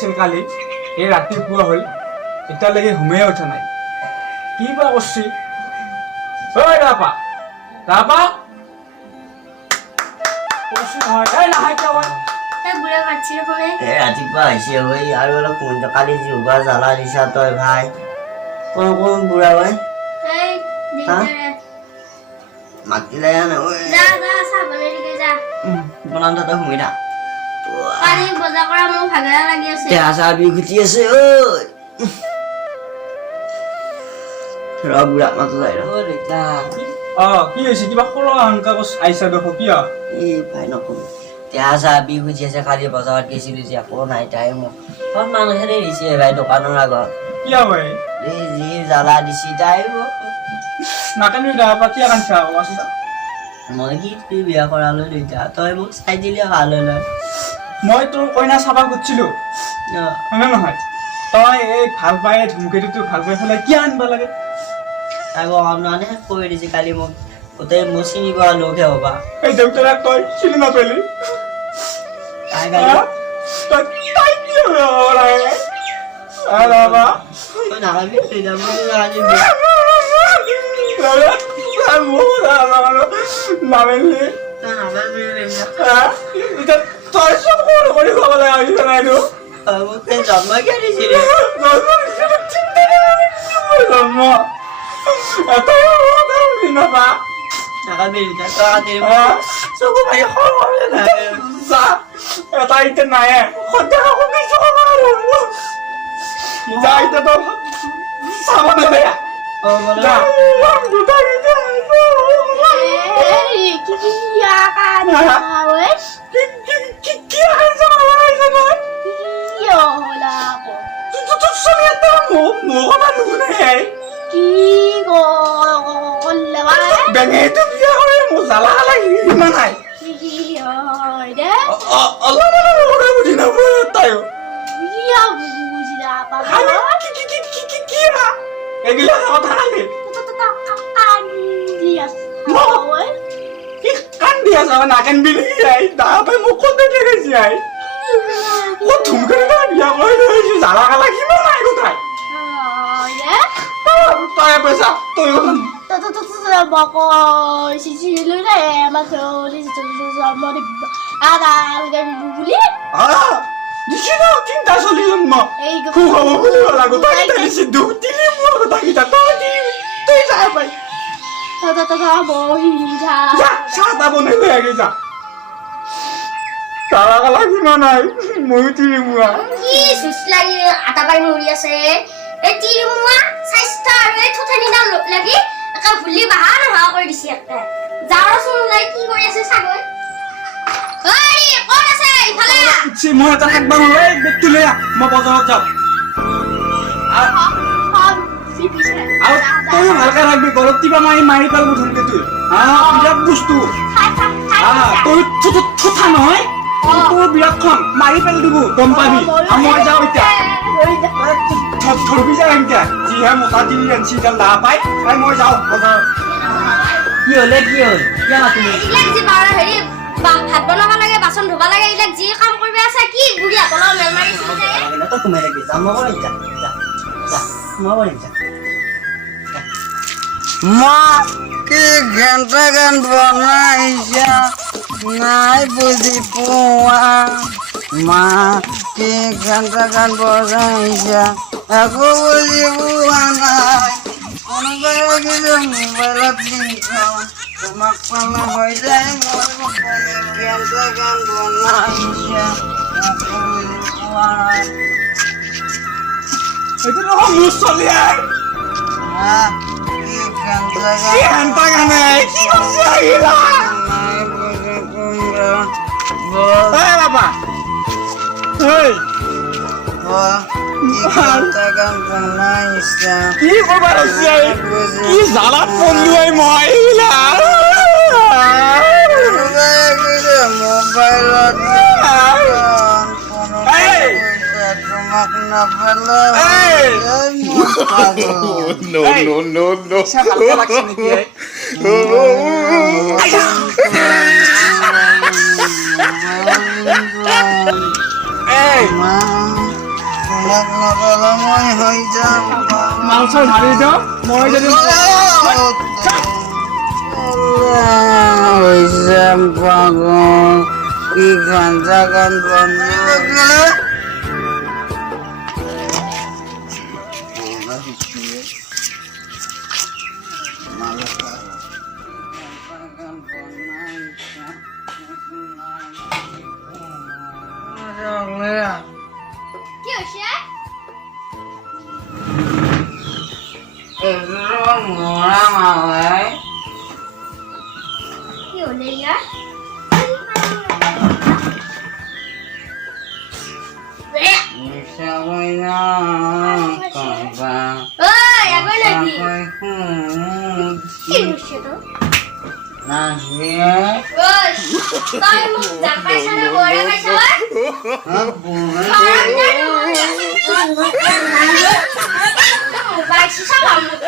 আহিছিল কালি এই ৰাতিপুৱা হ'ল এতিয়ালৈকে ঘুমেই উঠা নাই কি বা কৰছি ঐ ৰাপা কৈছো নহয় এই নাহাই কিয় হয় ৰাতিপুৱা আহিছে হৈ আৰু অলপ কোনটা কালি জিহুবা জ্বালা দিছা তই ভাই কোন বুঢ়া ভাই মাতিলে বনাম তই শুমি না দেহা চাহ বিষ উঠি আছে ঐ ৰ বুঢ়া মাতো যায় কি হৈছে কিবা সৰু আংকা আহিছা দেখো কিয় ভাই নকবি দেহা চাহ বিষ উঠি আছে কালি বজাৰত গৈছিলো যে একো নাই তাই মোক সব মানুহে দিছে ভাই দোকানৰ আগত কিয় ভাই যি জ্বালা দিছি তাই নাকানি ৰাপা কিয় কাঞ্চা মই কি তুই বিয়া কৰালো দুইটা তই মোক চাই দিলে ভাল হ'ল মই তোৰ কইনা চাবা খুজিছিলো হয়নে নহয় তই এই ভাল পাই ধুমকেতুটো ভাল পাই পেলাই কিয় আনিব লাগে তাক অনানে কৈ দিছে কালি মোক গোটেই মোৰ চিনি পোৱা লোকহে হ'বা এই দেউতাক তই চিনি নাপালি তাই কি ৰাবা নাগাবি নামেলি তই চব কৰি খাব লাগে আহিছ নাই জন্ম কিয় দিছিলি নাগাবি চকু পাই এটা এতিয়া নাই যা এতিয়া তো চাব নালাগে বেঙেটো বিয়া কৰে মোৰ জ্বালা লাগি ইমান নাই অলপ বুজি নাপায় তাইও এগুলা কথা লাগে কান্দি আছা নাকান্দি যাই তাপে মোক কত দেখাইছি আই ও ধুমকেৰে বিয়া কৰি লৈছো জ্বালা কালা কিমান নাই কোথায় তই পইচা তই চিন্তা চলি জন্ম খুব বুলি লাগো তাই দিছি দুটি মোৰ কথা কিটা তই যা পাই চাহটা বনাই লৈ আগে যা তাৰা কালা কিমান নাই ময়ো তিৰিমুৱা কি সুচ লাগি আটা পাই মৰি আছে এই তিৰিমুৱা স্বাস্থ্য আৰু এই থুথানি দাল লাগি একা ভুলি বাহা নহা কৰি দিছি একটা যাওচোন ওলাই কি কৰি আছে চাগৈ ঐ কোন আছে ইফালে মই এটা একবাৰ লৈ বেগটো লৈ মই বজাৰত যাওঁ আৰু তইও ভালকে থাকবি ঘৰত কিবা মাৰি পেলাব ধুমকে তুই বিৰাট বস্তু তই থুথা নহয় তোৰ বিৰাট খন মাৰি পেলাই দিব গম পাবি মই যাওঁ এতিয়া ধৰবি যা এনেকে যিহে মোটা তিনি আনছি নাপাই মই যাওঁ বজাৰত কি হ'ল কিয় তুমি এইবিলাক যি বাৰ হেৰি ভাত বনাব লাগে বাচন ধুব লাগে এইবিলাক যি কাম কৰিব আছে কি বুঢ়িয়া কলৰ মেল মাৰিছে তো তুমি লাগি যা মই কৰিম যা মই কৰিম যা মা কি ঘন্টা গান বনাইছা নাই বুজি পোৱা মা কি ঘন্টা গান বনাইছা একো বুজি পোৱা নাই কোনোবাই গেলে মোবাইলত তোমাক পালে হৈ যায় মই ঘন্টা গান বনাইছা একো বুজি পোৱা নাই এইটো নহয় মোৰ চলি আই কি হেনটা গানে কি কৰিছে আহিলা এই বাবা এই কি কৰবা হৈছে কি জালাত পৰলো এই মই আহিলা মোবাইলত তোমাক নাপালে No. তোমাক নাপালে মই হৈ যাম মাংস ঢালি দিওঁ মই যদি হৈ যাম পাগল কি গাঞ্জা গান বনালে কি হৈছে মৰা মালে কি হ'লে ইয়াৰ ঐ আগৰ লাগি কি হৈছে তোৰ ঐ তই মোক জাপ পাইছা নে বৰে পাইছা ঐ মোবাইল চাবা মোক